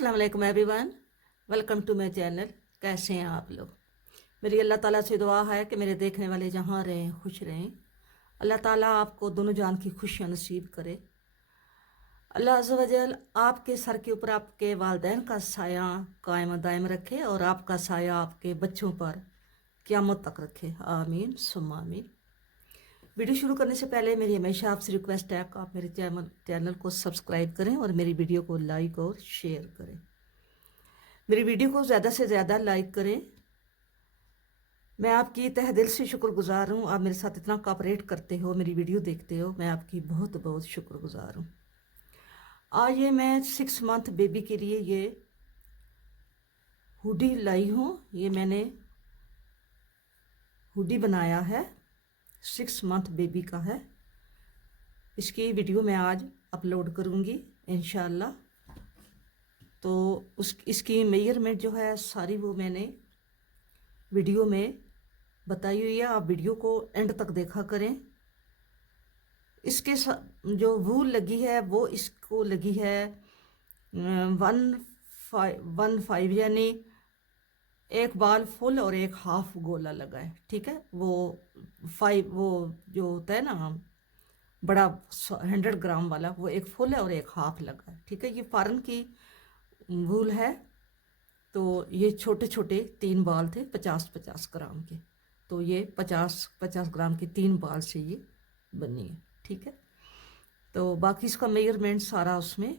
अस्सलाम वालेकुम everyone, welcome to my channel. कैसे हैं आप लोग? मेरी अल्लाह ताला से दुआ है कि मेरे देखने वाले जहाँ रहें खुश रहें। अल्लाह ताला आपको दोनों जान की खुशियाँ नसीब करे। अल्लाह अज़्ज़ व जल आपके सर के ऊपर आपके वालिदैन का साया कायम दायम रखे और आपका साया आपके बच्चों पर क़यामत तक रखे। आमीन सुम्मा आमीन। वीडियो शुरू करने से पहले मेरी हमेशा आपसे रिक्वेस्ट है कि आप मेरे चैनल को सब्सक्राइब करें और मेरी वीडियो को लाइक और शेयर करें। मेरी वीडियो को ज़्यादा से ज़्यादा लाइक करें। मैं आपकी तहे दिल से शुक्रगुजार हूँ। आप मेरे साथ इतना कोऑपरेट करते हो, मेरी वीडियो देखते हो, मैं आपकी बहुत बहुत शुक्रगुजार हूँ। आज ये मैं 6 मंथ बेबी के लिए ये हुडी लाई हूँ। ये मैंने हुडी बनाया है, 6 मंथ बेबी का है। इसकी वीडियो मैं आज अपलोड करूँगी इंशाल्लाह। तो इसकी मेजरमेंट जो है सारी वो मैंने वीडियो में बताई हुई है। आप वीडियो को एंड तक देखा करें। इसके जो वूल लगी है वो इसको लगी है 1.5 यानी एक बाल फुल और एक हाफ गोला लगा है। ठीक है, वो 5 वो जो होता है ना बड़ा 100 ग्राम वाला, वो एक फुल है और एक हाफ लगा है। ठीक है, ये फॉरेन की वूल है। तो ये छोटे छोटे 3 बाल थे 50-50 ग्राम के। तो ये 50-50 ग्राम के 3 बाल से ये बनी है। ठीक है, तो बाकी इसका मेजरमेंट सारा उसमें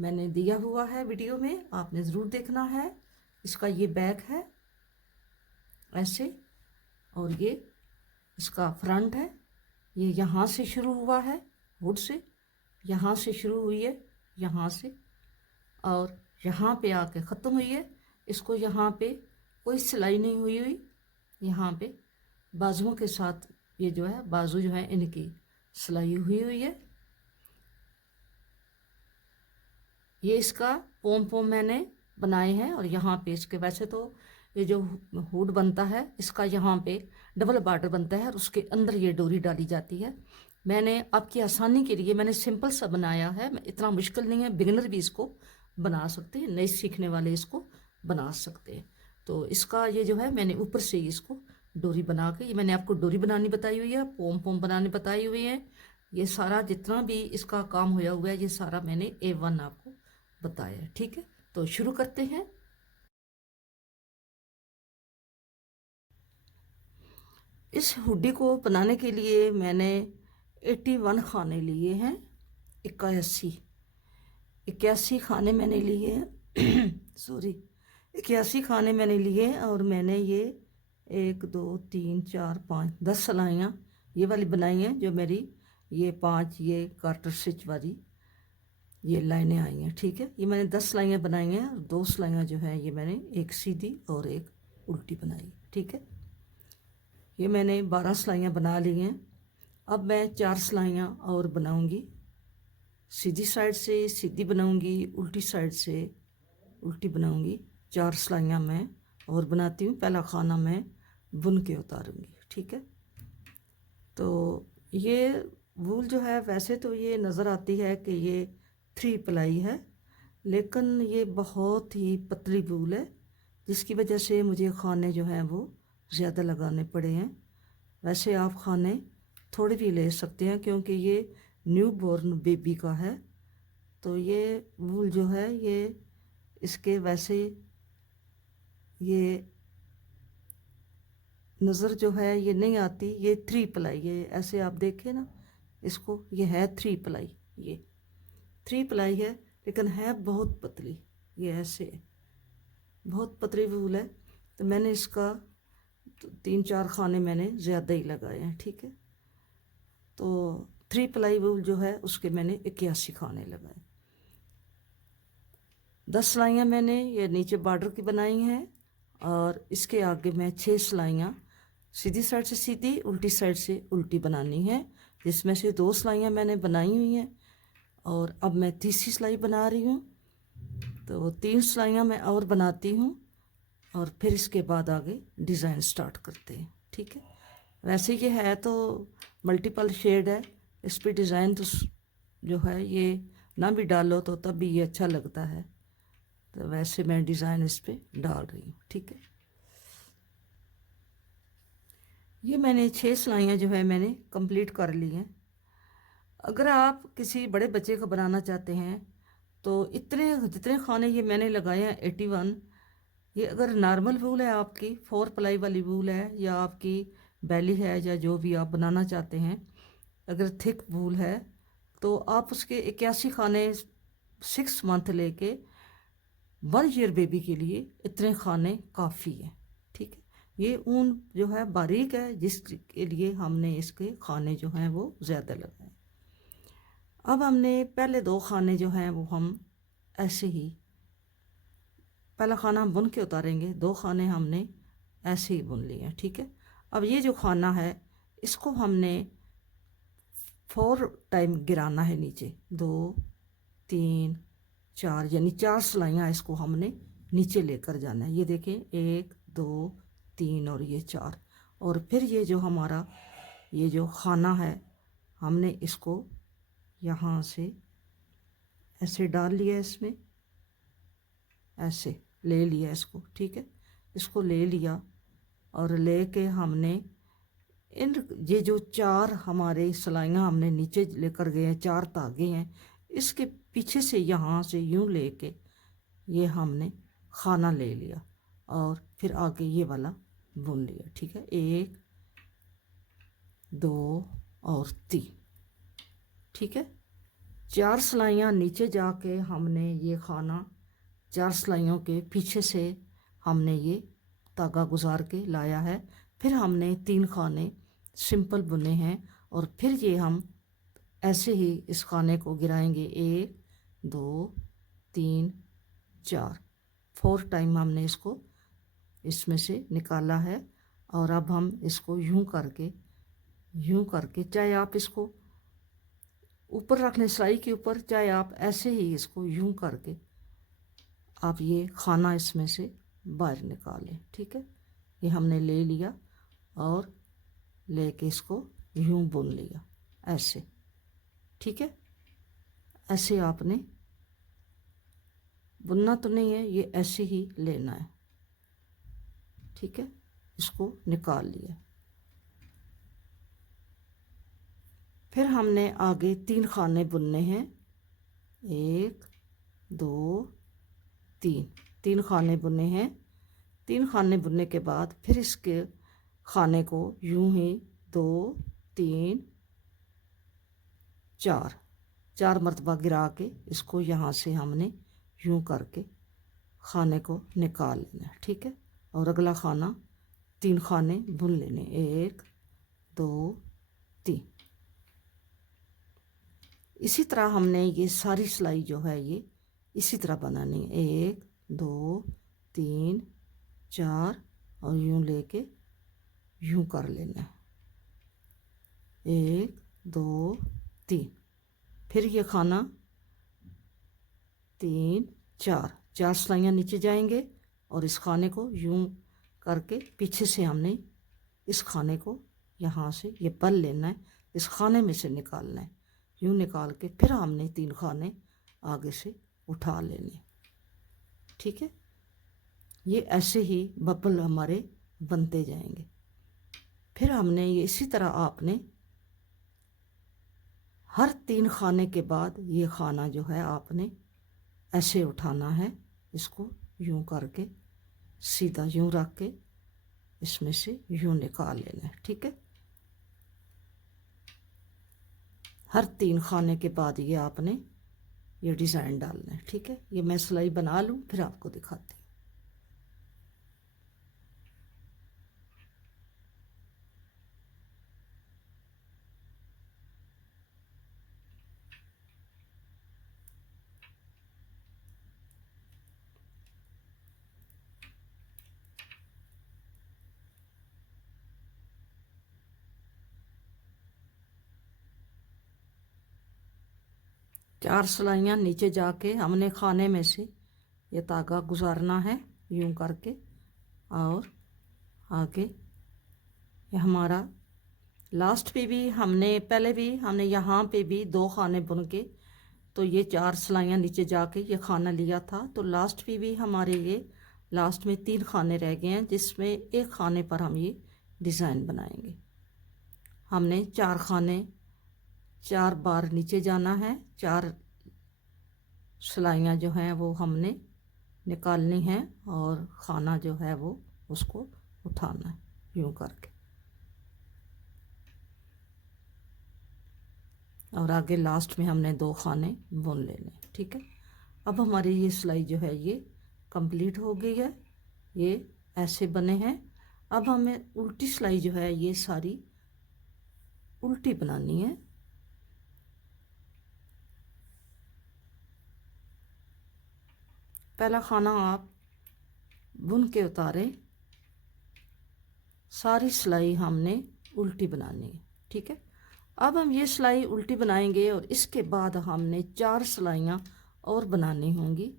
मैंने दिया हुआ है वीडियो में, आपने ज़रूर देखना है। इसका ये बैक है ऐसे, और ये इसका फ्रंट है। ये यहाँ से शुरू हुआ है, वुड से, यहाँ से शुरू हुई है, यहाँ से, और यहाँ पे आके ख़त्म हुई है। इसको यहाँ पे कोई सिलाई नहीं हुई हुई। यहाँ पे बाजुओं के साथ ये जो है बाजू जो है इनकी सिलाई हुई हुई है। ये इसका पोम पोम मैंने बनाए हैं। और यहाँ पे इसके वैसे तो ये जो हुड बनता है इसका यहाँ पे डबल बॉर्डर बनता है और उसके अंदर ये डोरी डाली जाती है। मैंने आपकी आसानी के लिए मैंने सिंपल सा बनाया है, इतना मुश्किल नहीं है, बिगिनर भी इसको बना सकते हैं, नए सीखने वाले इसको बना सकते हैं। तो इसका ये जो है मैंने ऊपर से इसको डोरी बना के, ये मैंने आपको डोरी बनानी बताई हुई है, पोम पोम बनाने बताई हुई है। ये सारा जितना भी इसका काम होया हुआ है ये सारा मैंने A1 आपको बताया है। ठीक है, तो शुरू करते हैं। इस हुडी को बनाने के लिए मैंने 81 खाने लिए हैं। 81 खाने मैंने लिए हैं सॉरी 81 खाने मैंने लिए हैं। और मैंने ये 1 2 3 4 5 10 सिलाइयाँ ये वाली बनाई हैं। जो मेरी ये 5 ये कार्टर स्टिच वाली ये लाइनें आई हैं। ठीक है, ये मैंने 10 सिलाइयाँ बनाई हैं और 2 सिलाइयाँ जो हैं ये मैंने एक सीधी और एक उल्टी बनाई। ठीक है, ये मैंने 12 सिलाइयाँ बना ली हैं। अब मैं 4 सिलाइयाँ और बनाऊंगी। सीधी साइड से सीधी बनाऊंगी, उल्टी साइड से उल्टी बनाऊंगी। 4 सिलाइयाँ मैं और बनाती हूँ। पहला खाना मैं बुन के उतारूंगी। ठीक है, तो ये वूल जो है वैसे तो ये नज़र आती है कि ये 3 प्लाई है, लेकिन ये बहुत ही पतली वूल है, जिसकी वजह से मुझे खाने जो हैं वो ज़्यादा लगाने पड़े हैं। वैसे आप खाने थोड़े भी ले सकते हैं क्योंकि ये न्यू बॉर्न बेबी का है। तो ये वूल जो है ये इसके वैसे ये नज़र जो है ये नहीं आती। ये 3 प्लाई, ये ऐसे आप देखें ना इसको, ये है 3 प्लाई, ये 3 प्लाई है, लेकिन है बहुत पतली। ये ऐसे बहुत पतली वूल है। तो मैंने इसका 3-4 खाने मैंने ज़्यादा ही लगाए हैं। ठीक है, तो 3 प्लाई वूल जो है उसके मैंने 81 खाने लगाए। 10 सिलाइयाँ मैंने ये नीचे बॉर्डर की बनाई हैं और इसके आगे मैं 6 सिलाइयाँ सीधी साइड से सीधी, उल्टी साइड से उल्टी बनानी है, जिसमें से 2 सिलाइयाँ मैंने बनाई हुई हैं और अब मैं तीसरी सिलाई बना रही हूँ। तो 3 सिलाइयाँ मैं और बनाती हूँ और फिर इसके बाद आगे डिज़ाइन स्टार्ट करते हैं। ठीक है, वैसे ये है तो मल्टीपल शेड है, इस पर डिज़ाइन तो जो है ये ना भी डालो तो तब भी ये अच्छा लगता है। तो वैसे मैं डिज़ाइन इस पे डाल रही हूँ। ठीक है, ये मैंने 6 सिलाइयाँ जो है मैंने कंप्लीट कर ली हैं। अगर आप किसी बड़े बच्चे को बनाना चाहते हैं तो इतने जितने खाने ये मैंने लगाए हैं 81, ये अगर नॉर्मल वूल है आपकी 4 प्लाई वाली वूल है या आपकी बैली है या जो भी आप बनाना चाहते हैं, अगर थिक वूल है तो आप उसके 81 खाने 6 मंथ लेके 1 ईयर बेबी के लिए इतने खाने काफ़ी हैं। ठीक है, ये ऊन जो है बारीक है जिसके लिए हमने इसके खाने जो हैं वो ज़्यादा लगाए। अब हमने पहले 2 खाने जो हैं वो हम ऐसे ही, पहला खाना हम बुन के उतारेंगे, 2 खाने हमने ऐसे ही बुन लिए हैं। ठीक है, अब ये जो खाना है इसको हमने 4 टाइम गिराना है नीचे, 2 3 4, यानी 4 सिलाइयाँ इसको हमने नीचे लेकर जाना है। ये देखें 1 2 3 और ये 4। और फिर ये जो हमारा ये जो खाना है हमने इसको यहाँ से ऐसे डाल लिया, इसमें ऐसे ले लिया इसको। ठीक है, इसको ले लिया और लेके हमने इन ये जो 4 हमारे सिलाइयाँ हमने नीचे लेकर गए हैं, 4 धागे हैं, इसके पीछे से यहाँ से यूं लेके ये हमने खाना ले लिया और फिर आगे ये वाला बुन लिया। ठीक है, 1 2 और 3। ठीक है, 4 सिलाइयाँ नीचे जाके हमने ये खाना 4 सिलाइयों के पीछे से हमने ये धागा गुजार के लाया है। फिर हमने 3 खाने सिंपल बुने हैं और फिर ये हम ऐसे ही इस खाने को गिराएंगे, 1 2 3 4, 4 टाइम हमने इसको इसमें से निकाला है। और अब हम इसको यूं करके चाहे आप इसको ऊपर रख लें सिलाई के ऊपर, चाहे आप ऐसे ही इसको यूं करके आप ये खाना इसमें से बाहर निकालें। ठीक है, ये हमने ले लिया और लेके इसको यूं बुन लिया ऐसे। ठीक है, ऐसे आपने बुनना तो नहीं है, ये ऐसे ही लेना है। ठीक है, इसको निकाल लिया। फिर हमने आगे 3 खाने बुनने हैं, 1 2 3, 3 खाने बुने हैं। 3 खाने बुनने के बाद फिर इसके खाने को यूं ही 2 3 4 मरतबा गिरा के इसको यहाँ से हमने यूं करके खाने को निकाल लेना है। ठीक है, और अगला खाना 3 खाने बुन लेने, 1 2 3। इसी तरह हमने ये सारी सिलाई जो है ये इसी तरह बनानी है, 1 2 3 4 और यूं लेके यूं कर लेना है, 1 2 3। फिर ये खाना 3 4 सिलाइयाँ नीचे जाएंगे और इस खाने को यूं करके पीछे से हमने इस खाने को यहाँ से ये पल लेना है, इस खाने में से निकालना है। यूं निकाल के फिर हमने 3 खाने आगे से उठा लेने। ठीक है, ये ऐसे ही बबल हमारे बनते जाएंगे। फिर हमने ये इसी तरह आपने हर 3 खाने के बाद ये खाना जो है आपने ऐसे उठाना है, इसको यूं करके सीधा यूं रख के इसमें से यूं निकाल लेना है। ठीक है, हर 3 खाने के बाद ये आपने ये डिज़ाइन डालना है। ठीक है, ये मैं सिलाई बना लूँ फिर आपको दिखाती हूँ। 4 सिलाइयाँ नीचे जाके हमने खाने में से ये धागा गुजारना है यूं करके और आगे ये हमारा लास्ट पे भी हमने पहले भी हमने यहाँ पे भी 2 खाने बुन के तो ये 4 सिलाइयाँ नीचे जाके ये खाना लिया था। तो लास्ट में भी हमारे ये लास्ट में 3 खाने रह गए हैं, जिसमें एक खाने पर हम ये डिज़ाइन बनाएंगे। हमने 4 खाने 4 बार नीचे जाना है, 4 सिलाइयाँ जो हैं वो हमने निकालनी है और खाना जो है वो उसको उठाना है यूँ करके, और आगे लास्ट में हमने 2 खाने बुन लेने। ठीक है, अब हमारी ये सिलाई जो है ये कंप्लीट हो गई है। ये ऐसे बने हैं। अब हमें उल्टी सिलाई जो है ये सारी उल्टी बनानी है। पहला खाना आप बुन के उतारें, सारी सिलाई हमने उल्टी बनानी है। ठीक है, अब हम ये सिलाई उल्टी बनाएंगे और इसके बाद हमने 4 सिलाइयाँ और बनानी होंगी।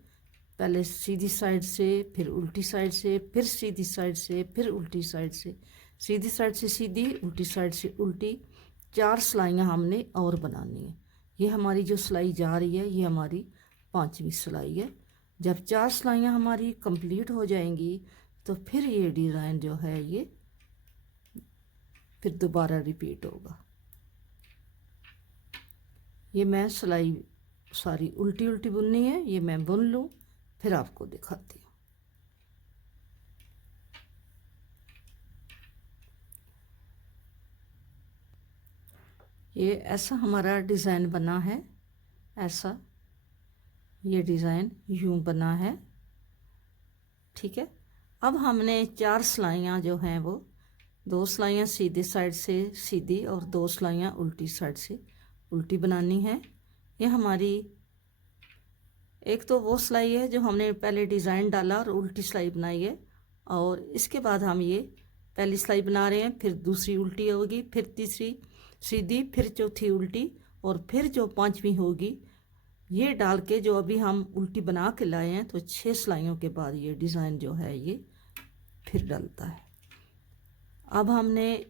पहले सीधी साइड से, फिर उल्टी साइड से, फिर सीधी साइड से, फिर उल्टी साइड से, सीधी साइड से सीधी, उल्टी साइड से उल्टी, 4 सिलाइयाँ हमने और बनानी है। ये हमारी जो सिलाई जा रही है ये हमारी 5वीं सिलाई है। जब 4 सिलाइयाँ हमारी कंप्लीट हो जाएंगी तो फिर ये डिज़ाइन जो है ये फिर दोबारा रिपीट होगा। ये मैं सिलाई सारी उल्टी उल्टी बुननी है, ये मैं बुन लूँ फिर आपको दिखाती हूँ। ये ऐसा हमारा डिज़ाइन बना है, ऐसा ये डिज़ाइन यूँ बना है। ठीक है, अब हमने 4 सिलाइयाँ जो हैं वो 2 सिलाइयाँ सीधी साइड से सीधी और 2 सिलाइयाँ उल्टी साइड से उल्टी बनानी है। ये हमारी एक तो वो सिलाई है जो हमने पहले डिज़ाइन डाला और उल्टी सिलाई बनाई है, और इसके बाद हम ये पहली सिलाई बना रहे हैं, फिर दूसरी उल्टी होगी, फिर तीसरी सीधी, फिर चौथी उल्टी, और फिर जो 5वीं होगी ये डाल के जो अभी हम उल्टी बना के लाए हैं। तो 6 सिलाइयों के बाद ये डिज़ाइन जो है ये फिर डलता है। अब हमने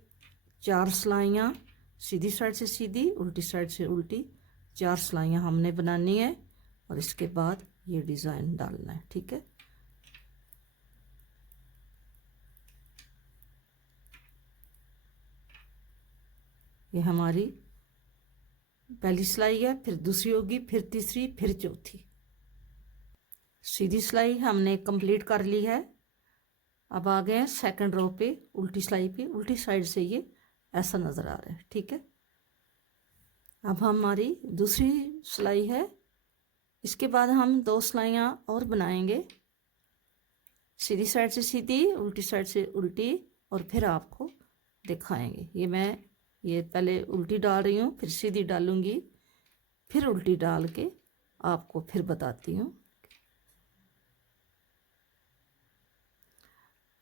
4 सिलाइयाँ सीधी साइड से सीधी, उल्टी साइड से उल्टी, 4 सिलाइयाँ हमने बनानी है और इसके बाद ये डिज़ाइन डालना है। ठीक है, ये हमारी पहली सिलाई है, फिर दूसरी होगी, फिर तीसरी, फिर चौथी। सीधी सिलाई हमने कंप्लीट कर ली है। अब आ गए हैं सेकंड रो पे, उल्टी सिलाई पे। उल्टी साइड से ये ऐसा नज़र आ रहा है। ठीक है, अब हमारी दूसरी सिलाई है, इसके बाद हम 2 सिलाइयाँ और बनाएंगे, सीधी साइड से सीधी, उल्टी साइड से उल्टी, और फिर आपको दिखाएंगे। ये मैं ये पहले उल्टी डाल रही हूँ, फिर सीधी डालूँगी, फिर उल्टी डाल के आपको फिर बताती हूँ।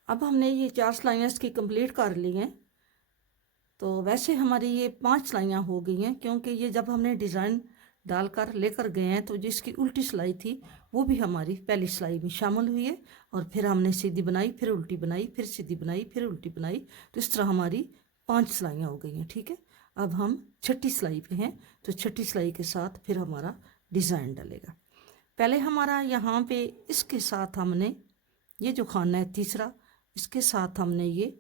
अब हमने ये 4 सिलाइयाँ इसकी कंप्लीट कर ली हैं। तो वैसे हमारी ये 5 सिलाइयाँ हो गई हैं, क्योंकि ये जब हमने डिज़ाइन डालकर लेकर गए हैं तो जिसकी उल्टी सिलाई थी वो भी हमारी पहली सिलाई में शामिल हुई है, और फिर हमने सीधी बनाई, फिर उल्टी बनाई, फिर सीधी बनाई, फिर उल्टी बनाई। तो इस तरह हमारी 5 सिलाइयाँ हो गई हैं। ठीक है, अब हम 6ठी सिलाई पे हैं, तो 6ठी सिलाई के साथ फिर हमारा डिज़ाइन डलेगा। पहले हमारा यहाँ पे इसके साथ हमने ये जो खाना है तीसरा, इसके साथ हमने ये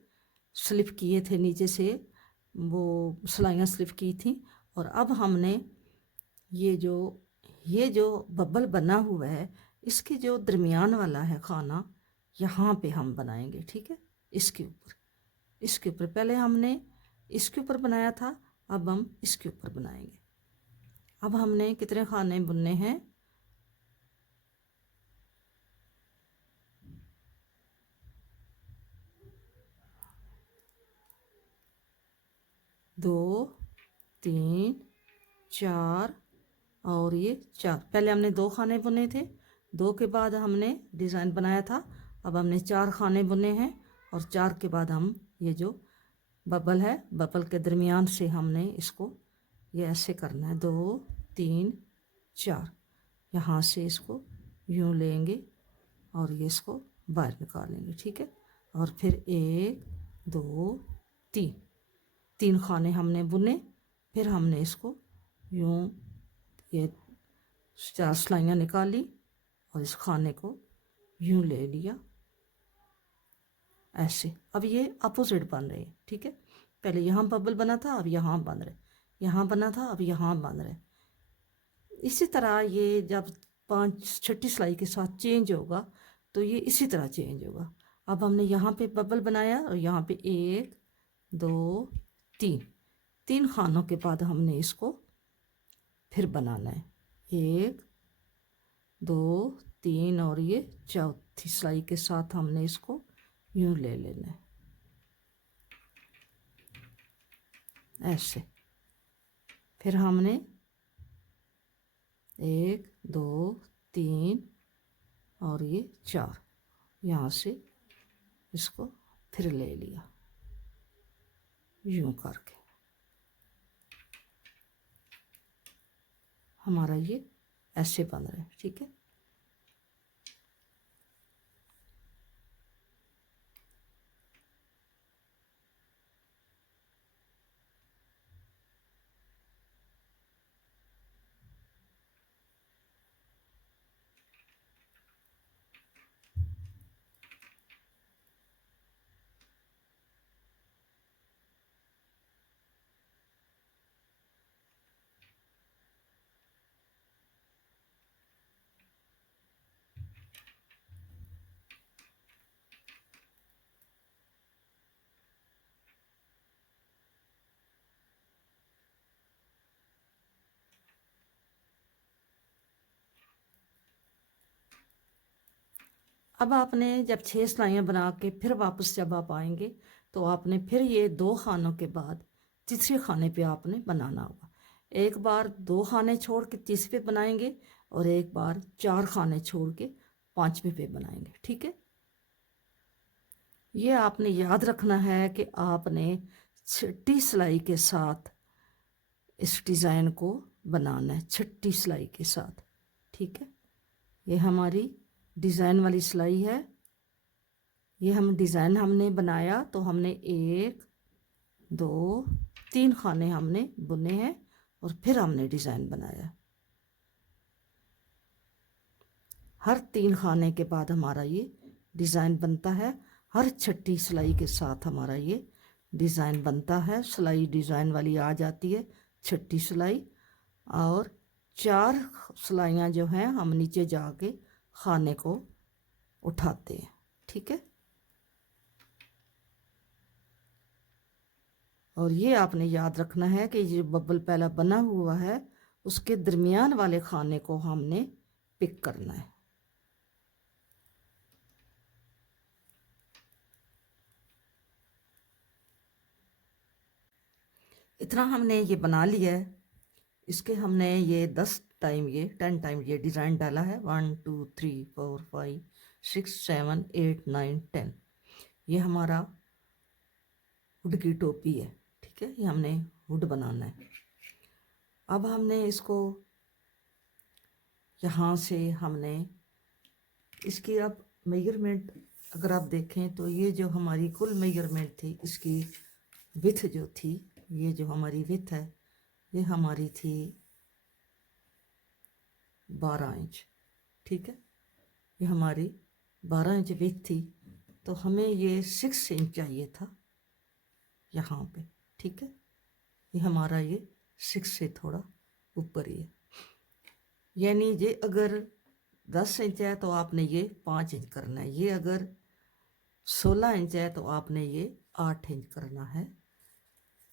स्लिप किए थे, नीचे से वो सिलाइयाँ स्लिप की थी, और अब हमने ये जो बबल बना हुआ है इसके जो दरमियान वाला है खाना, यहाँ पे हम बनाएंगे। ठीक है, इसके ऊपर पहले हमने इसके ऊपर बनाया था, अब हम इसके ऊपर बनाएंगे। अब हमने कितने खाने बुनने हैं, 2 3 4 और ये 4। पहले हमने 2 खाने बुने थे, 2 के बाद हमने डिज़ाइन बनाया था। अब हमने 4 खाने बुने हैं, और 4 के बाद हम ये जो बबल है, बबल के दरमियान से हमने इसको ये ऐसे करना है, 2 3 4, यहाँ से इसको यूँ लेंगे और ये इसको बाहर निकालेंगे। ठीक है, और फिर 1 2 3 खाने हमने बुने, फिर हमने इसको यूँ ये 4 सिलाइयाँ निकाली और इस खाने को यूं ले लिया ऐसे। अब ये अपोजिट बन रहे हैं, ठीक है। पहले यहाँ बबल बना था, अब यहाँ बन रहे, यहाँ बना था, अब यहाँ बन रहे। इसी तरह ये जब 5 छठी सिलाई के साथ चेंज होगा तो ये इसी तरह चेंज होगा। अब हमने यहाँ पे बबल बनाया और यहाँ पे 1 2 3 खानों के बाद हमने इसको फिर बनाना है 1 2 3 और ये चौथी सिलाई के साथ हमने इसको यूं ले लेना है ऐसे। फिर हमने 1 2 3 और ये 4 यहाँ से इसको फिर ले लिया यूं करके। हमारा ये ऐसे बन रहा है, ठीक है। अब आपने जब 6 सिलाइयाँ बना के फिर वापस जब आप आएंगे तो आपने फिर ये 2 खानों के बाद तीसरे खाने पे आपने बनाना होगा। एक बार 2 खाने छोड़ के तीसरे पे बनाएंगे और एक बार 4 खाने छोड़ के 5वें पे बनाएंगे, ठीक है। ये आपने याद रखना है कि आपने छठी सिलाई के साथ इस डिज़ाइन को बनाना है, छठी सिलाई के साथ, ठीक है। ये हमारी डिज़ाइन वाली सिलाई है। ये हम डिज़ाइन हमने बनाया तो हमने 1 2 3 खाने हमने बुने हैं और फिर हमने डिज़ाइन बनाया। हर 3 खाने के बाद हमारा ये डिज़ाइन बनता है। हर छठी सिलाई के साथ हमारा ये डिज़ाइन बनता है। सिलाई डिज़ाइन वाली आ जाती है छठी सिलाई और 4 सिलाइयाँ जो हैं हम नीचे जाके खाने को उठाते हैं, ठीक है। और ये आपने याद रखना है कि जो बबल पहला बना हुआ है उसके दरमियान वाले खाने को हमने पिक करना है। इतना हमने ये बना लिया है। इसके हमने ये 10 टाइम ये 10 टाइम ये डिज़ाइन डाला है 1 2 3 4 5 6 7 8 9 10। ये हमारा हुड की टोपी है, ठीक है। ये हमने हुड बनाना है। अब हमने इसको यहाँ से हमने इसकी अब मेजरमेंट अगर आप देखें तो ये जो हमारी कुल मेजरमेंट थी इसकी विथ जो थी, ये जो हमारी विथ है ये हमारी थी 12 इंच, ठीक है। ये हमारी 12 इंच विथ थी तो हमें ये 6 इंच चाहिए था यहाँ पे, ठीक है। ये हमारा ये 6 से थोड़ा ऊपर ही है। यानी ये अगर 10 इंच है तो आपने ये 5 इंच करना है। ये अगर 16 इंच है तो आपने ये 8 इंच करना है।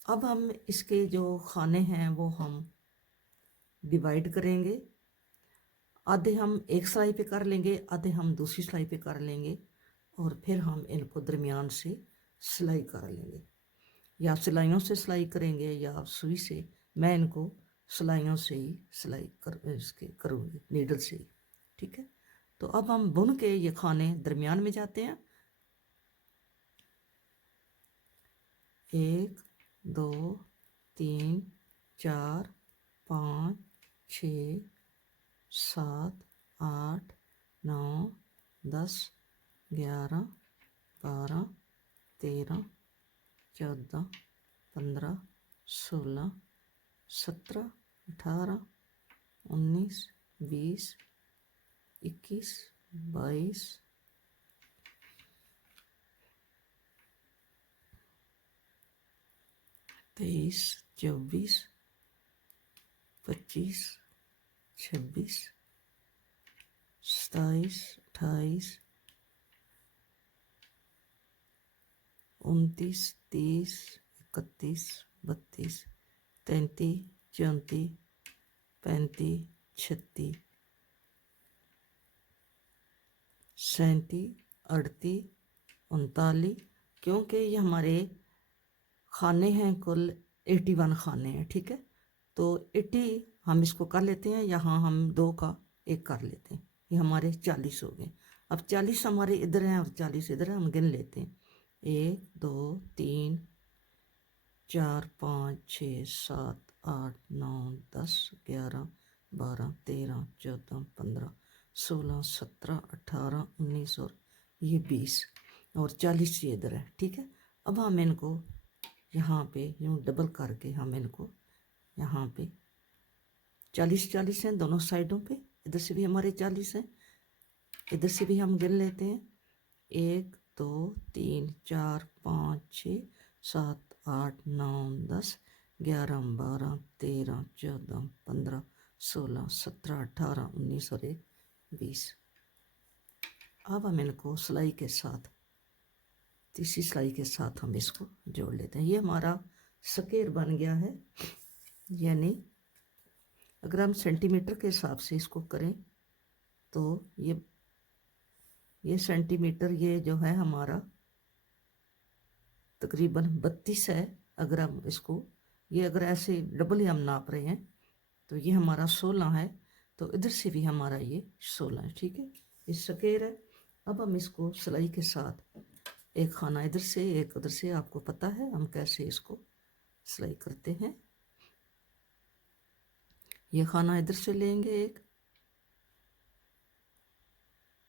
अब हम इसके जो खाने हैं वो हम डिवाइड करेंगे। आधे हम एक सिलाई पे कर लेंगे, आधे हम दूसरी सिलाई पे कर लेंगे और फिर हम इनको दरमियान से सिलाई कर लेंगे। या सिलाइयों से सिलाई करेंगे या सुई से। मैं इनको सिलाइयों से ही सिलाई इसके करूँगी, नीडल से ही, ठीक है। तो अब हम बुन के ये खाने दरमियान में जाते हैं। 1 2 3 4 5 6 7 8 9 10 11 12 13 14 15 16 17 18 19 20, 21, 22, 23, 24, 25, 26, 27, 28, 29, 30, 31, 32, 33, 34, 35, 36, 37, 38, 39, क्योंकि ये हमारे खाने हैं, कुल 81 खाने हैं, ठीक है। तो 80 हम इसको कर लेते हैं, यहाँ हम 2 का 1 कर लेते हैं, ये हमारे 40 हो गए। अब 40 हमारे इधर हैं और 40 इधर हैं, हम गिन लेते हैं। 1, 2, 3, 4, 5, 6, 7, 8, 9, 10, 11, 12, 13, 14, 15, 16, 17, 18, 19 और ये 20 और 40 ये इधर है, ठीक है। अब हम इनको यहाँ पे यूँ डबल करके हम इनको यहाँ पे 40 हैं दोनों साइडों पे, इधर से भी हमारे 40 हैं, इधर से भी हम गिन लेते हैं। 1, 2, 3, 4, 5, 6, 7, 8, 9, 10, 11, 12, 13, 14, 15, 16, 17, 18, 19 और 1, 20। अब हम इनको सिलाई के साथ, तीसरी सिलाई के साथ हम इसको जोड़ लेते हैं। ये हमारा स्क्वायर बन गया है, यानी अगर हम सेंटीमीटर के हिसाब से इसको करें तो ये सेंटीमीटर, ये जो है हमारा तकरीबन 32 है। अगर हम इसको, ये अगर ऐसे डबल ही हम नाप रहे हैं तो ये हमारा 16 है, तो इधर से भी हमारा ये 16 है, ठीक है। ये स्क्वायर है। अब हम इसको सिलाई के साथ एक खाना इधर से एक उधर से, आपको पता है हम कैसे इसको सिलाई करते हैं। ये खाना इधर से लेंगे एक,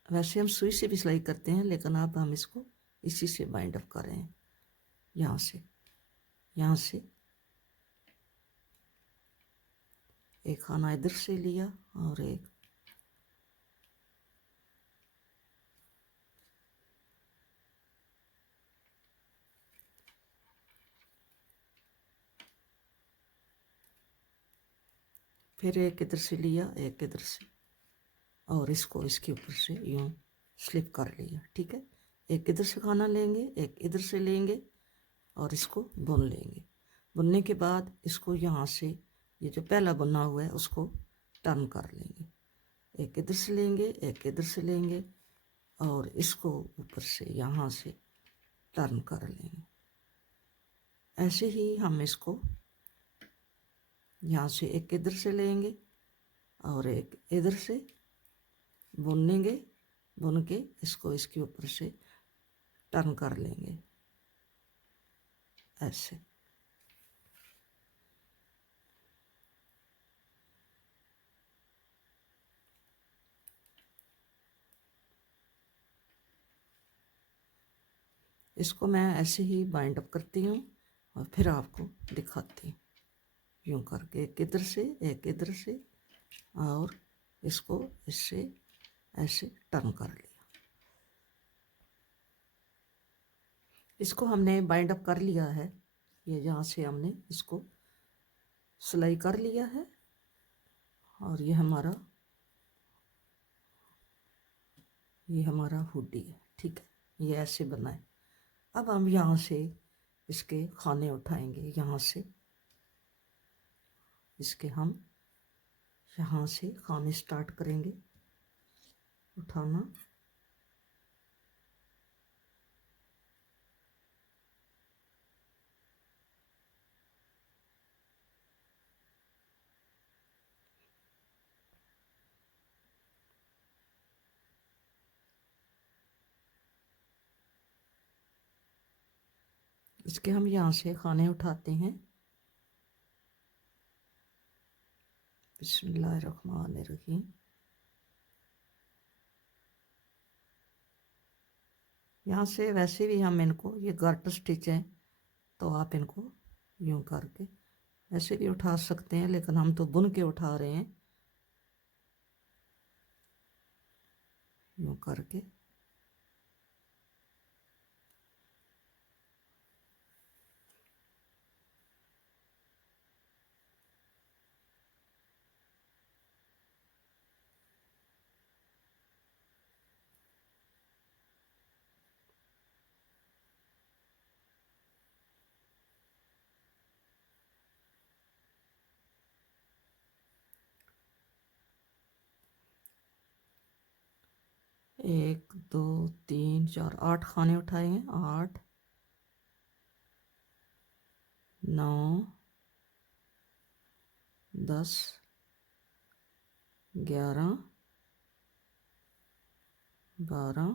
वैसे हम सुई से भी सिलाई करते हैं, लेकिन अब हम इसको इसी से बाइंड अप कर रहे हैं। यहाँ से एक खाना इधर से लिया और एक फिर एक इधर से लिया, एक इधर से, और इसको इसके ऊपर से यूँ स्लिप कर लिया, ठीक है। एक इधर से खाना लेंगे, एक इधर से लेंगे और इसको बुन लेंगे। बुनने के बाद इसको यहाँ से, ये जो पहला बुना हुआ है उसको टर्न कर लेंगे। एक इधर से लेंगे, एक इधर से लेंगे और इसको ऊपर से यहाँ से टर्न कर लेंगे। ऐसे ही हम इसको यहाँ से एक इधर से लेंगे और एक इधर से बुनेंगे, बुन के इसको इसके ऊपर से टर्न कर लेंगे ऐसे। इसको मैं ऐसे ही बाइंड अप करती हूँ और फिर आपको दिखाती हूँ। यूँ करके एक इधर से एक इधर से और इसको इससे ऐसे टर्न कर लिया। इसको हमने बाइंड अप कर लिया है, ये यहाँ से हमने इसको सिलाई कर लिया है और ये हमारा हुडी है, ठीक है। ये ऐसे बना है। अब हम यहाँ से इसके खाने उठाएंगे, यहाँ से इसके हम यहाँ से खाने स्टार्ट करेंगे उठाना। इसके हम यहाँ से खाने उठाते हैं। बिस्मिल्लाहिर्रहमानिर्रहीम। यहाँ से वैसे भी हम इनको, ये गार्टर स्टिच है तो आप इनको यूँ करके ऐसे भी उठा सकते हैं, लेकिन हम तो बुन के उठा रहे हैं। यूँ करके एक दो तीन चार 8 खाने उठाए हैं। 8 9 10 11 12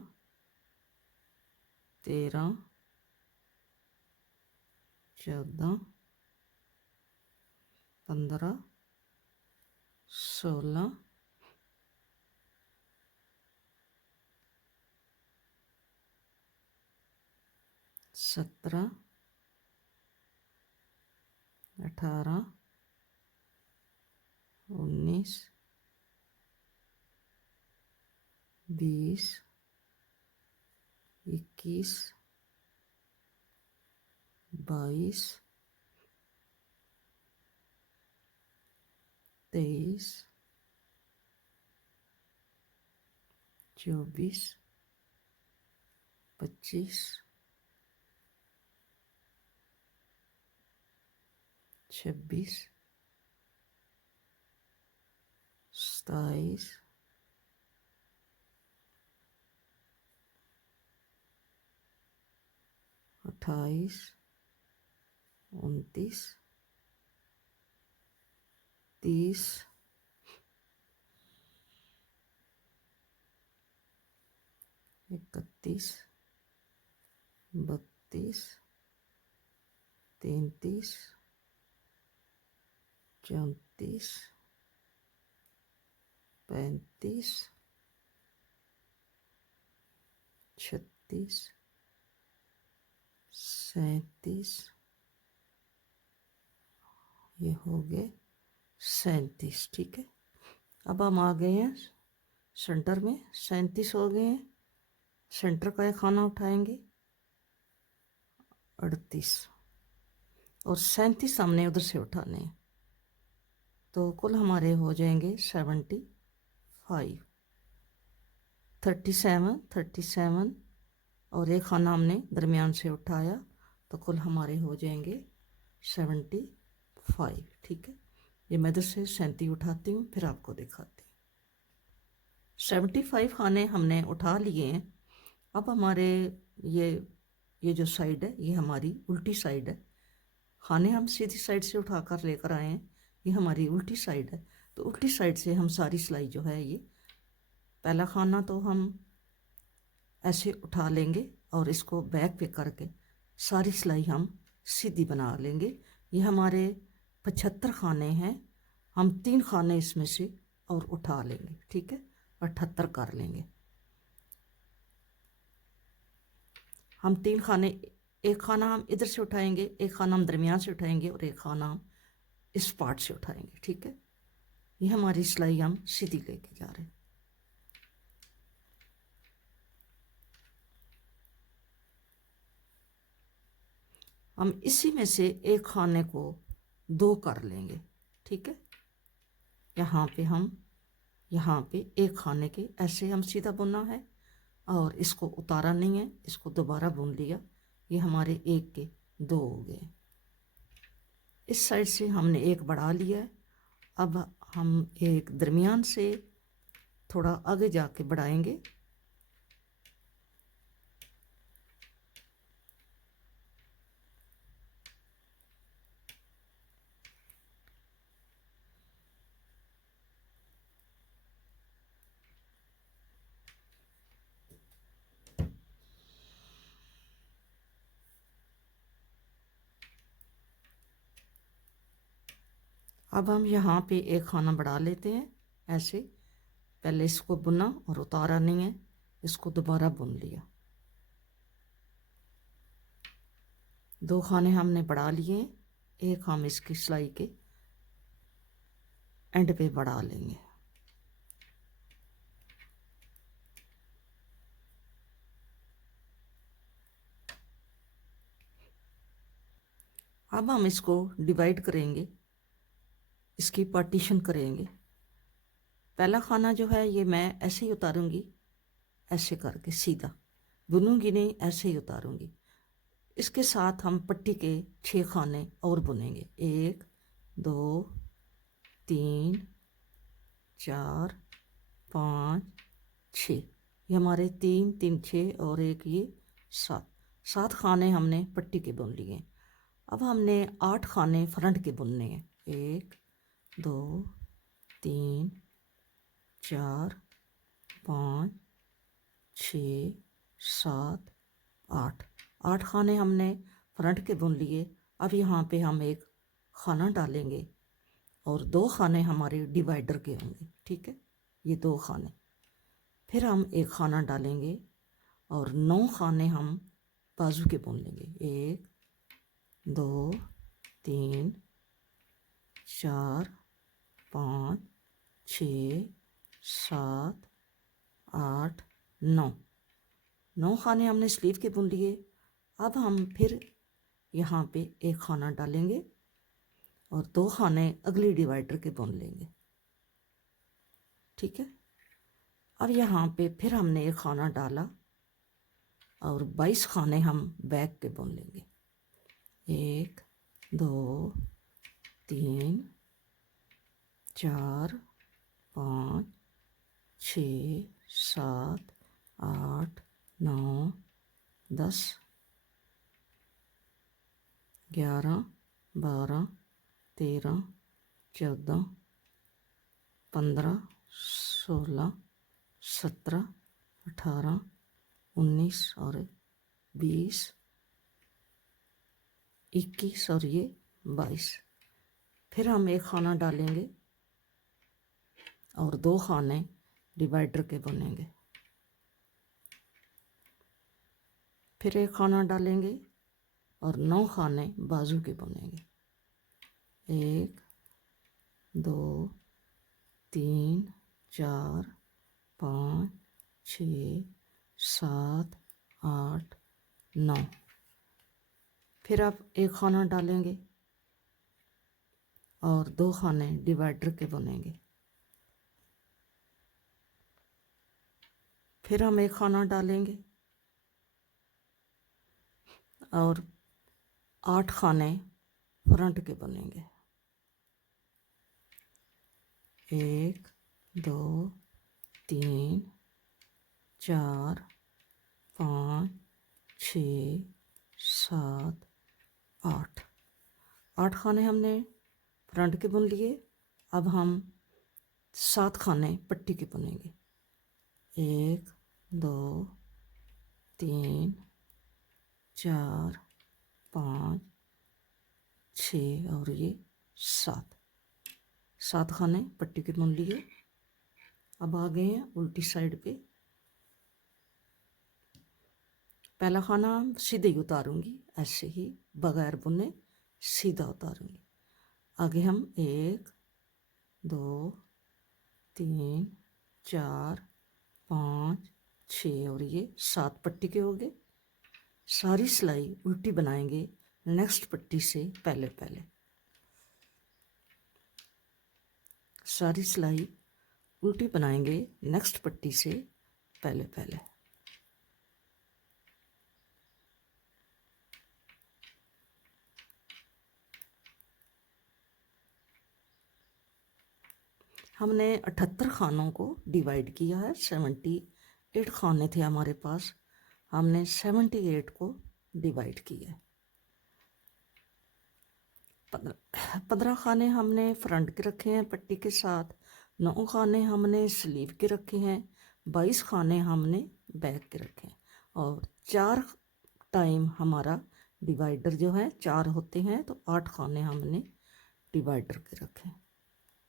13 14 15 16 17 18 19 20 21 22 23 24 25 26 27 28 29 30 31 32 33 34 35 36 37 ये हो गए 37। ठीक है, अब हम आ गए हैं सेंटर में। 37 हो गए हैं। सेंटर का एक खाना उठाएंगे 38 और 37 हमने उधर से उठाने हैं, तो कुल हमारे हो जाएंगे 75। 37 और एक खाना हमने दरमियान से उठाया, तो कुल हमारे हो जाएंगे 75। ठीक है, ये मैं इधर से 37 उठाती हूँ, फिर आपको दिखाती हूँ। 75 खाने हमने उठा लिए हैं। अब हमारे ये जो साइड है, ये हमारी उल्टी साइड है। खाने हम सीधी साइड से उठा कर लेकर आए हैं, ये हमारी उल्टी साइड है। तो उल्टी साइड से हम सारी सिलाई जो है, ये पहला खाना तो हम ऐसे उठा लेंगे और इसको बैक पे करके सारी सिलाई हम सीधी बना लेंगे। ये हमारे 75 खाने हैं। हम 3 खाने इसमें से और उठा लेंगे। ठीक है, 78 कर लेंगे हम। 3 खाने, एक खाना हम इधर से उठाएंगे, एक खाना हम दरमियान से उठाएंगे और एक खाना हम इस पार्ट से उठाएंगे। ठीक है, ये हमारी सिलाई हम सीधी लेके जा रहे हैं। हम इसी में से एक खाने को 2 कर लेंगे। ठीक है, यहाँ पे एक खाने के ऐसे हम सीधा बुनना है और इसको उतारा नहीं है, इसको दोबारा बुन लिया। ये हमारे एक के 2 हो गए। इस साइड से हमने एक बढ़ा लिया है। अब हम एक दरमियान से थोड़ा आगे जाके बढ़ाएंगे। अब हम यहाँ पे एक खाना बढ़ा लेते हैं ऐसे। पहले इसको बुना और उतारा नहीं है, इसको दोबारा बुन लिया। 2 खाने हमने बढ़ा लिए, एक हम इसकी सिलाई के एंड पे बढ़ा लेंगे। अब हम इसको डिवाइड करेंगे, इसकी पार्टीशन करेंगे। पहला खाना जो है ये मैं ऐसे ही उतारूंगी, ऐसे करके सीधा बुनूंगी नहीं, ऐसे ही उतारूंगी। इसके साथ हम पट्टी के 6 खाने और बुनेंगे। 1 2 3 4 5 6, ये हमारे 3 3 6 और एक ये 7, 7 खाने हमने पट्टी के बुन लिए। अब हमने 8 खाने फ्रंट के बुनने हैं। 1 2 3 4 5 6 7 8, 8 खाने हमने फ्रंट के बुन लिए। अब यहाँ पे हम एक खाना डालेंगे और 2 खाने हमारे डिवाइडर के होंगे, ठीक है, ये 2 खाने। फिर हम एक खाना डालेंगे और 9 खाने हम बाजू के बुन लेंगे। 1 2 3 4 5 6 7 8 9, 9 खाने हमने स्लीव के बुन लिए। अब हम फिर यहाँ पे एक खाना डालेंगे और 2 खाने अगली डिवाइडर के बुन लेंगे, ठीक है। अब यहाँ पे फिर हमने एक खाना डाला और 22 खाने हम बैक के बुन लेंगे। 1 2 3 4 5 6 7 8 9 10 11 12 13 14 15 16 17 18 19 और 20 21 और ये 22। फिर हम एक खाना डालेंगे और 2 खाने डिवाइडर के बुनेंगे। फिर एक खाना डालेंगे और 9 खाने बाजू के बुनेंगे। 1 2 3 4 5 6 7 8 9। फिर आप एक खाना डालेंगे और 2 खाने डिवाइडर के बुनेंगे। फिर हम एक खाना डालेंगे और 8 खाने फ्रंट के बुनेंगे। 1 2 3 4 5 6 7 8, 8 खाने हमने फ्रंट के बुन लिए। अब हम 7 खाने पट्टी के बुनेंगे। 1 2 3 4 5 6 और ये 7, 7 खाने पट्टी के बुन लिए। अब आ गए हैं उल्टी साइड पे। पहला खाना सीधे ही उतारूंगी, ऐसे ही बगैर बुने सीधा उतारूंगी। आगे हम 1 2 3 4 5 6 और ये 7 पट्टी के हो गए। सारी सिलाई उल्टी बनाएंगे नेक्स्ट पट्टी से पहले पहले। सारी सिलाई उल्टी बनाएंगे नेक्स्ट पट्टी से पहले पहले। हमने 78 खानों को डिवाइड किया है। 78 खाने थे हमारे पास, हमने 78 को डिवाइड किया है। 15 खाने हमने फ्रंट के रखे हैं पट्टी के साथ, 9 खाने हमने स्लीव के रखे हैं, 22 खाने हमने बैक के रखे हैं और 4 टाइम हमारा डिवाइडर जो है 4 होते हैं, तो 8 खाने हमने डिवाइडर के रखे हैं।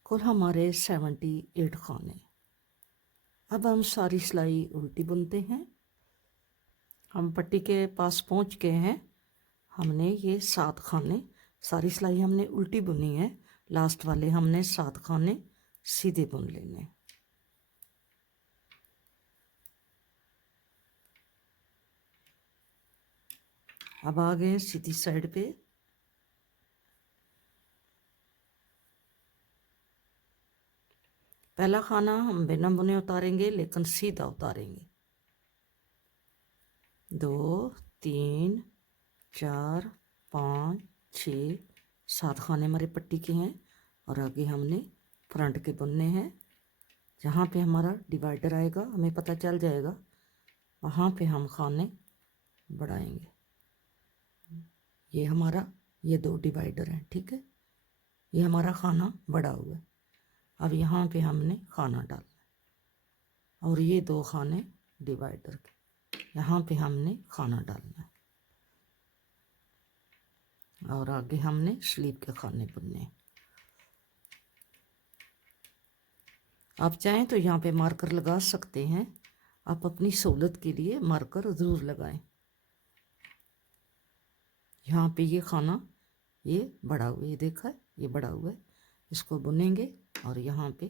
कुल हमारे 78 खाने। अब हम सारी सिलाई उल्टी बुनते हैं। हम पट्टी के पास पहुंच गए हैं। हमने ये 7 खाने, सारी सिलाई हमने उल्टी बुनी है, लास्ट वाले हमने 7 खाने सीधे बुन लेने। अब आ गए सीधी साइड पे। पहला खाना हम बिना बुने उतारेंगे, लेकिन सीधा उतारेंगे। 2 3 4 5 6 7 खाने हमारे पट्टी के हैं और आगे हमने फ्रंट के बुनने हैं। जहाँ पे हमारा डिवाइडर आएगा हमें पता चल जाएगा, वहाँ पे हम खाने बढ़ाएंगे। ये हमारा ये 2 डिवाइडर हैं, ठीक है। ये हमारा खाना बड़ा हुआ है। अब यहाँ पे हमने खाना डालना है और ये 2 खाने डिवाइडर के, यहाँ पे हमने खाना डालना है और आगे हमने स्लीव के खाने बुनने हैं। आप चाहें तो यहाँ पे मार्कर लगा सकते हैं, आप अपनी सहूलत के लिए मार्कर ज़रूर लगाएं। यहाँ पे ये खाना ये बड़ा हुआ है, ये देखा है, ये बड़ा हुआ है, इसको बुनेंगे और यहाँ पे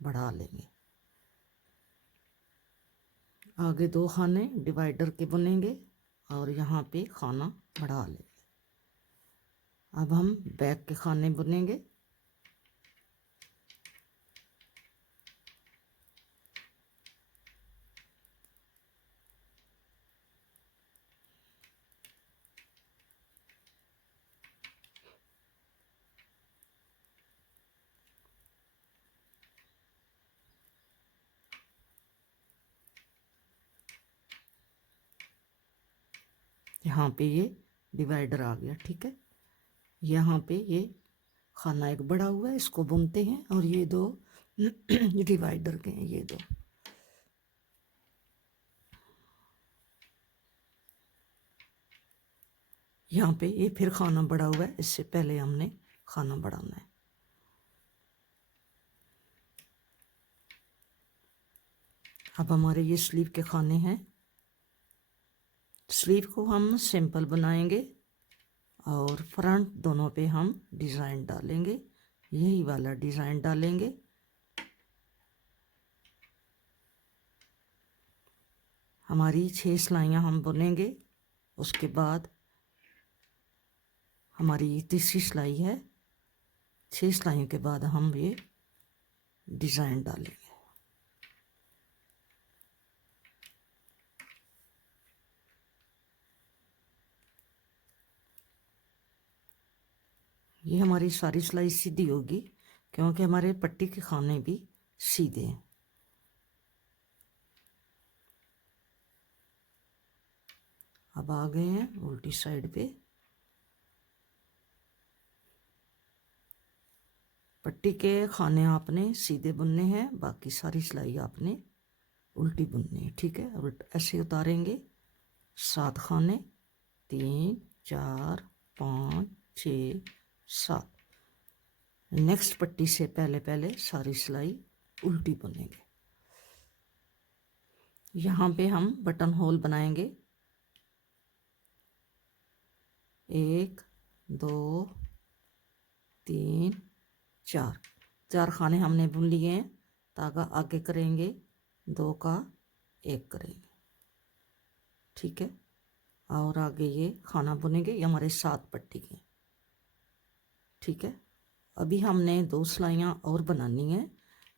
बढ़ा लेंगे। आगे 2 खाने डिवाइडर के बुनेंगे और यहाँ पे खाना बढ़ा लेंगे। अब हम बैक के खाने बुनेंगे। यहाँ पे ये डिवाइडर आ गया, ठीक है। यहाँ पे ये खाना एक बड़ा हुआ है, इसको बुनते हैं और ये 2 डिवाइडर के हैं, ये 2। यहाँ पे ये फिर खाना बड़ा हुआ है, इससे पहले हमने खाना बढ़ाना है। अब हमारे ये स्लीव के खाने हैं। स्लीव को हम सिंपल बनाएंगे और फ्रंट दोनों पे हम डिज़ाइन डालेंगे, यही वाला डिज़ाइन डालेंगे। हमारी 6 सिलाइयाँ हम बुनेंगे, उसके बाद हमारी तीसरी सिलाई है। 6 सिलाइयों के बाद हम ये डिज़ाइन डालेंगे। ये हमारी सारी सिलाई सीधी होगी क्योंकि हमारे पट्टी के खाने भी सीधे हैं। अब आ गए हैं उल्टी साइड पे। पट्टी के खाने आपने सीधे बुनने हैं, बाकी सारी सिलाई आपने उल्टी बुननी है, ठीक है। अब ऐसे उतारेंगे 7 खाने, 3 4 5 6 7। नेक्स्ट पट्टी से पहले सारी सिलाई उल्टी बुनेंगे। यहाँ पे हम बटन होल बनाएंगे। 1 2 3 4 खाने हमने बुन लिए हैं। धागा आगे करेंगे, 2 का 1 करेंगे, ठीक है। और आगे ये खाना बुनेंगे, ये हमारे 7 पट्टी के, ठीक है। अभी हमने 2 सिलाइयाँ और बनानी है।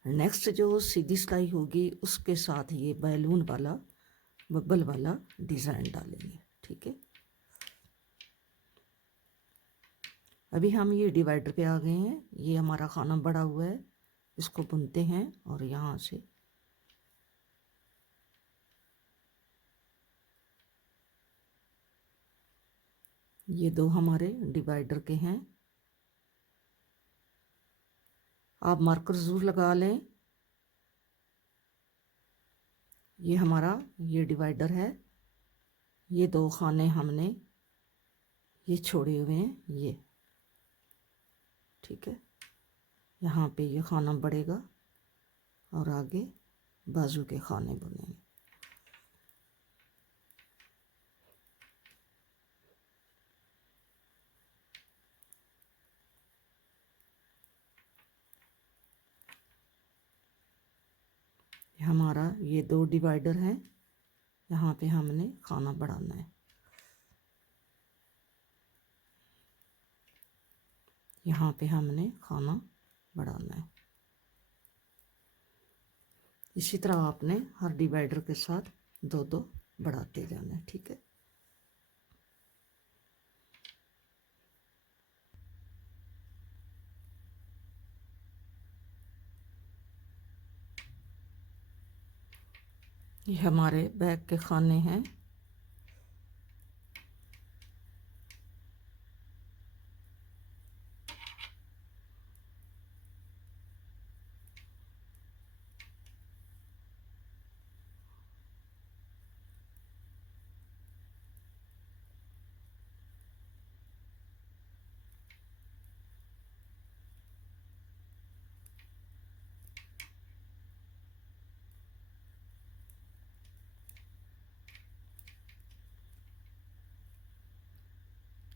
नेक्स्ट जो सीधी सिलाई होगी उसके साथ ये बैलून वाला बबल वाला डिज़ाइन डालेंगे, ठीक है। अभी हम ये डिवाइडर पे आ गए हैं। ये हमारा खाना बड़ा हुआ है, इसको बुनते हैं और यहाँ से ये 2 हमारे डिवाइडर के हैं। आप मार्कर ज़रूर लगा लें। ये हमारा ये डिवाइडर है, ये 2 खाने हमने ये छोड़े हुए हैं, ये, ठीक है। यहाँ पे ये खाना बढ़ेगा और आगे बाजू के खाने बनेंगे। हमारा ये 2 डिवाइडर हैं, यहाँ पे हमने खाना बढ़ाना है। यहाँ पे हमने खाना बढ़ाना है। इसी तरह आपने हर डिवाइडर के साथ दो दो बढ़ाते जाना है। ठीक है, ये हमारे बैग के खाने हैं।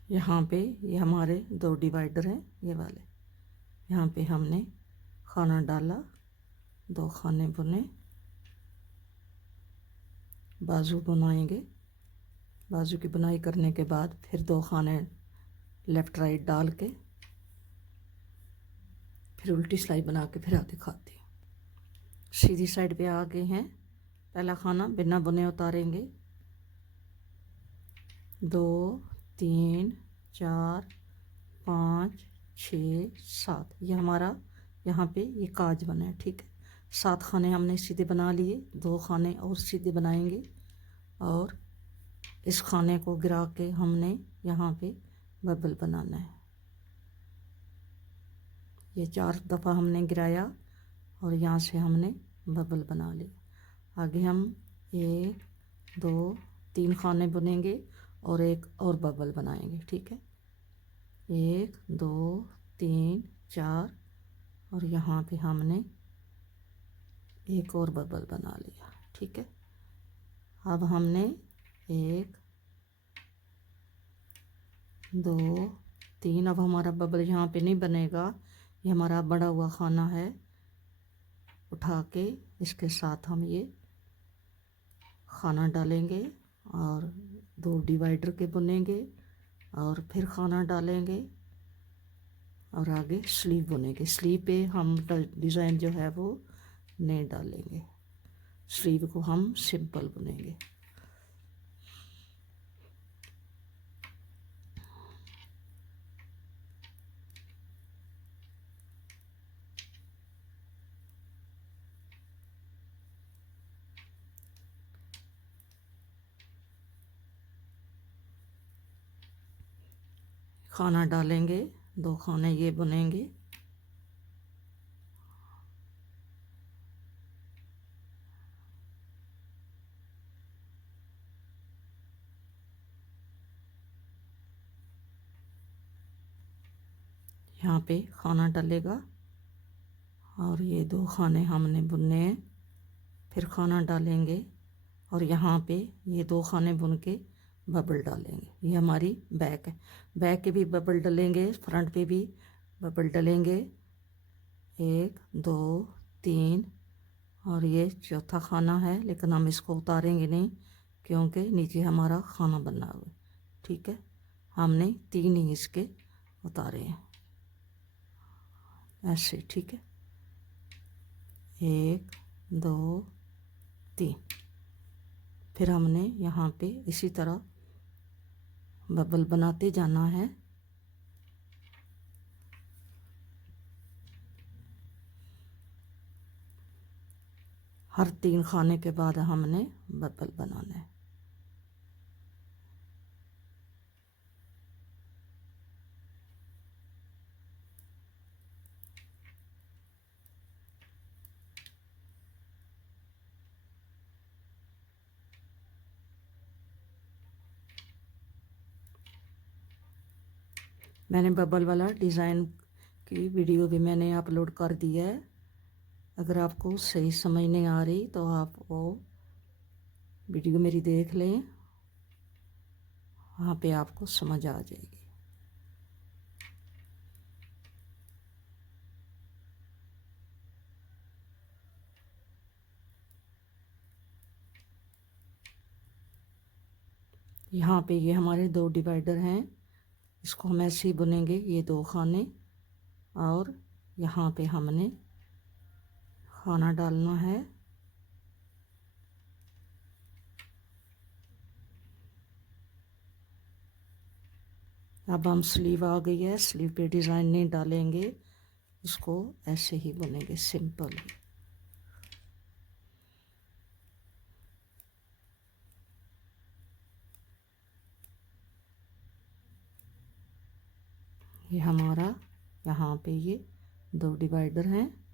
यहाँ पे ये हमारे दो डिवाइडर हैं, ये वाले। यहाँ पे हमने खाना डाला, दो खाने बुने, बाजू बनाएंगे। बाजू की बुनाई करने के बाद फिर दो खाने लेफ़्ट राइट डाल के फिर उल्टी सिलाई बना के फिर आगे खाती हूँ। सीधी साइड पे आ गए हैं। पहला खाना बिना बुने उतारेंगे, 2 3 4 5 6 7, ये हमारा यहाँ पे ये काज बना है। ठीक है, 7 खाने हमने सीधे बना लिए, 2 खाने और सीधे बनाएंगे और इस खाने को गिरा के हमने यहाँ पे बबल बनाना है। ये 4 दफ़ा हमने गिराया और यहाँ से हमने बबल बना लिया। आगे हम 1 2 3 खाने बुनेंगे और एक और बबल बनाएंगे। ठीक है, 1 2 3 4 और यहाँ पे हमने एक और बबल बना लिया। ठीक है, अब हमने 1 2 3, अब हमारा बबल यहाँ पे नहीं बनेगा, ये हमारा बड़ा हुआ खाना है। उठा के इसके साथ हम ये खाना डालेंगे और 2 डिवाइडर के बुनेंगे और फिर खाना डालेंगे और आगे स्लीव बुनेंगे। स्लीव पे हम डिज़ाइन जो है वो नहीं डालेंगे, स्लीव को हम सिंपल बुनेंगे। खाना डालेंगे, 2 खाने ये बुनेंगे, यहाँ पे खाना डलेगा और ये 2 खाने हमने बुनने हैं, फिर खाना डालेंगे और यहाँ पे ये 2 खाने बुन के बबल डालेंगे। ये हमारी बैक है, बैक के भी बबल डलेंगे, फ्रंट पे भी बबल डलेंगे, 1 2 3 और ये चौथा खाना है, लेकिन हम इसको उतारेंगे नहीं क्योंकि नीचे हमारा खाना बना हुआ है। ठीक है, हमने 3 ही इसके उतारे हैं ऐसे। ठीक है, 1 2 3, फिर हमने यहाँ पे इसी तरह बबल बनाते जाना है। हर 3 खाने के बाद हमने बबल बनाना है। मैंने बबल वाला डिज़ाइन की वीडियो भी मैंने अपलोड कर दी है। अगर आपको सही समझ नहीं आ रही तो आप वो वीडियो मेरी देख लें, वहाँ पे आपको समझ आ जाएगी। यहाँ पे ये हमारे 2 डिवाइडर हैं, इसको हम ऐसे ही बुनेंगे, ये 2 खाने और यहाँ पे हमने खाना डालना है अब हम स्लीव आ गई है, स्लीव पे डिज़ाइन नहीं डालेंगे, इसको ऐसे ही बुनेंगे सिंपल ही। ये हमारा यहाँ पे ये 2 डिवाइडर हैं।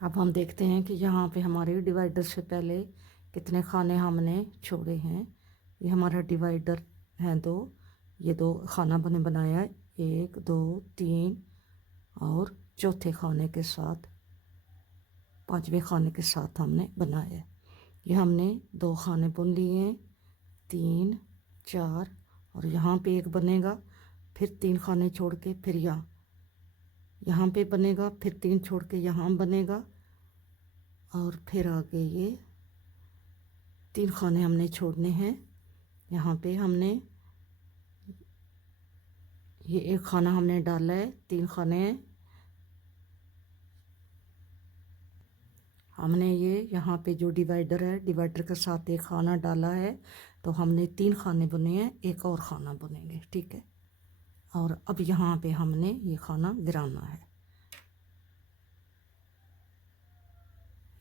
अब हम देखते हैं कि यहाँ पे हमारे डिवाइडर से पहले कितने खाने हमने छोड़े हैं। ये हमारा डिवाइडर है 2, ये 2 खाना बनाया है, 1 2 3 और चौथे खाने के साथ, 5वें खाने के साथ हमने बनाया है। ये हमने 2 खाने बुन लिए हैं, 3 4 और यहाँ पे एक बनेगा, फिर 3 खाने छोड़ के फिर यहाँ पे बनेगा, फिर 3 छोड़ के यहाँ बनेगा और फिर आगे ये 3 खाने हमने छोड़ने हैं। यहाँ पे हमने ये 1 खाना हमने डाला है, 3 खाने हैं। हमने ये यहाँ पे जो डिवाइडर है, डिवाइडर के साथ 1 खाना डाला है, तो हमने 3 खाने बुने हैं, 1 और खाना बुनेंगे, ठीक है। और अब यहाँ पे हमने ये खाना गिराना है,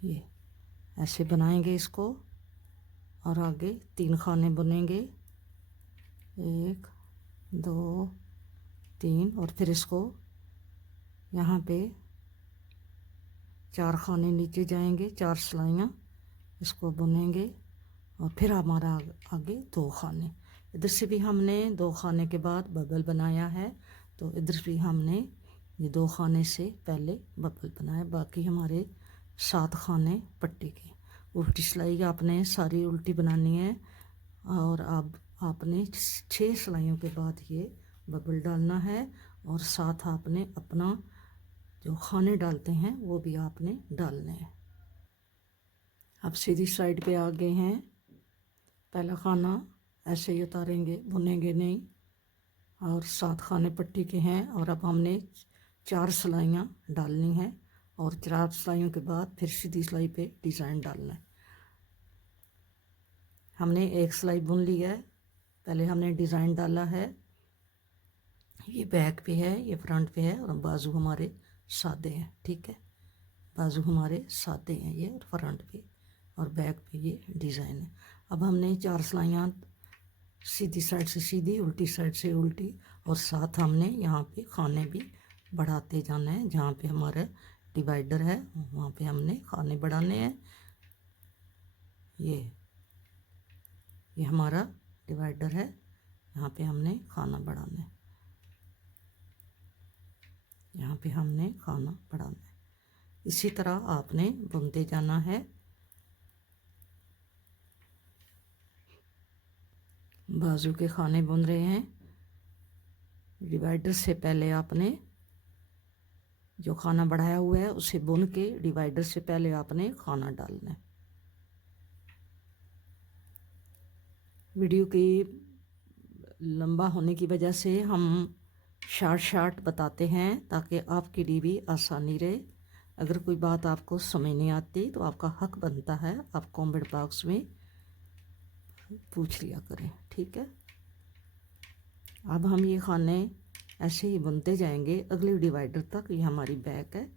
ये ऐसे बनाएंगे इसको और आगे 3 खाने बुनेंगे, 1 2 3 और फिर इसको यहाँ पे 4 खाने नीचे जाएंगे, 4 सिलाइयाँ इसको बुनेंगे और फिर हमारा आगे 2 खाने। इधर से भी हमने 2 खाने के बाद बबल बनाया है, तो इधर भी हमने ये 2 खाने से पहले बबल बनाया। बाकी हमारे 7 खाने पट्टी के। उल्टी सिलाई आपने सारी उल्टी बनानी है और अब आपने 6 सिलाइयों के बाद ये बबल डालना है और साथ आपने अपना जो खाने डालते हैं वो भी आपने डालने हैं। अब सीधी साइड पे आ गए हैं, पहला खाना ऐसे ही उतारेंगे, बुनेंगे नहीं, और 7 खाने पट्टी के हैं और अब हमने 4 सिलाइयाँ डालनी है और 4 सिलाइयों के बाद फिर सीधी सिलाई पे डिज़ाइन डालना है। हमने 1 सिलाई बुन ली है, पहले हमने डिज़ाइन डाला है, ये बैक पे है, ये फ्रंट पे है और बाजू हमारे सादे हैं, ठीक है। बाजू हमारे सादे हैं ये, और फ्रंट पे और बैक पे ये डिज़ाइन है। अब हमने 4 सिलाइयाँ सीधी साइड से सीधी, उल्टी साइड से उल्टी, और साथ हमने यहाँ पे खाने भी बढ़ाते जाना है। जहाँ पे हमारा डिवाइडर है वहाँ पे हमने खाने बढ़ाने हैं। ये हमारा डिवाइडर है, यहाँ पे हमने खाना बढ़ाना है, यहाँ पे हमने खाना बढ़ाना है। इसी तरह आपने बुनते जाना है। बाजू के खाने बुन रहे हैं, डिवाइडर से पहले आपने जो खाना बढ़ाया हुआ है उसे बुन के डिवाइडर से पहले आपने खाना डालना है। वीडियो की लंबा होने की वजह से हम शार्ट बताते हैं ताकि आपके लिए भी आसानी रहे। अगर कोई बात आपको समझ नहीं आती तो आपका हक बनता है, आप कमेंट बॉक्स में पूछ लिया करें, ठीक है। अब हम ये खाने ऐसे ही बुनते जाएंगे अगले डिवाइडर तक। ये हमारी बैक है,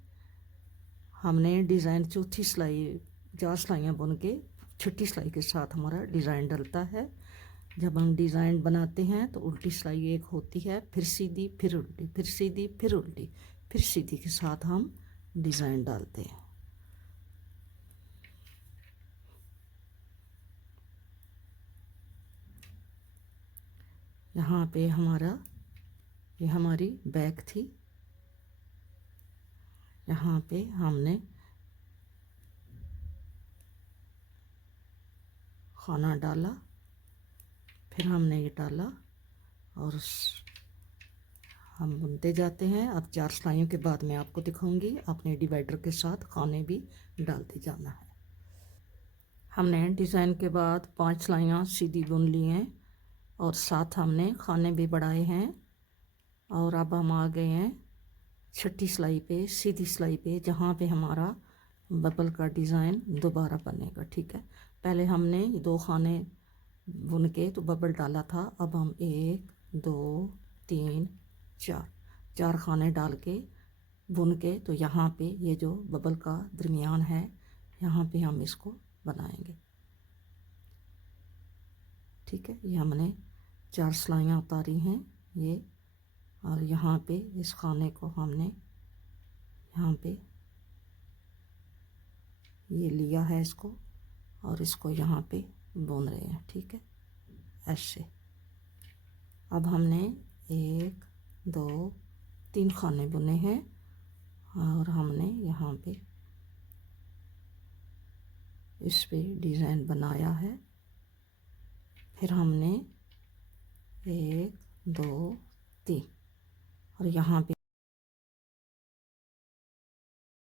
हमने डिज़ाइन चौथी सिलाई 4 सिलाइयाँ बुन के छठी सिलाई के साथ हमारा डिज़ाइन डलता है। जब हम डिज़ाइन बनाते हैं तो उल्टी सिलाई एक होती है, फिर सीधी, फिर उल्टी, फिर सीधी, फिर उल्टी, फिर सीधी के साथ हम डिज़ाइन डालते हैं। यहाँ पे ये हमारी बैक थी, यहाँ पे हमने खाना डाला, फिर हमने ये डाला और हम बुनते जाते हैं। अब 4 सिलाइयों के बाद मैं आपको दिखाऊंगी, अपने डिवाइडर के साथ खाने भी डालते जाना है। हमने डिज़ाइन के बाद 5 सिलाइयाँ सीधी बुन ली हैं और साथ हमने खाने भी बढ़ाए हैं। और अब हम आ गए हैं छठी सिलाई पे, सीधी सिलाई पे, जहाँ पे हमारा बबल का डिज़ाइन दोबारा बनेगा। ठीक है, पहले हमने ये 2 खाने बुन के तो बबल डाला था, अब हम 1 2 3 4 खाने डाल के बुन के तो यहाँ पे ये जो बबल का दरमियान है यहाँ पे हम इसको बनाएंगे। ठीक है, ये हमने 4 सिलाइयाँ उतारी हैं ये, और यहाँ पे इस खाने को हमने यहाँ पे ये लिया है इसको, और इसको यहाँ पे बुन रहे हैं। ठीक है, ऐसे। अब हमने 1 2 3 खाने बुने हैं, और हमने यहाँ पे इस पे डिज़ाइन बनाया है। फिर हमने 1 2 3 और यहाँ पे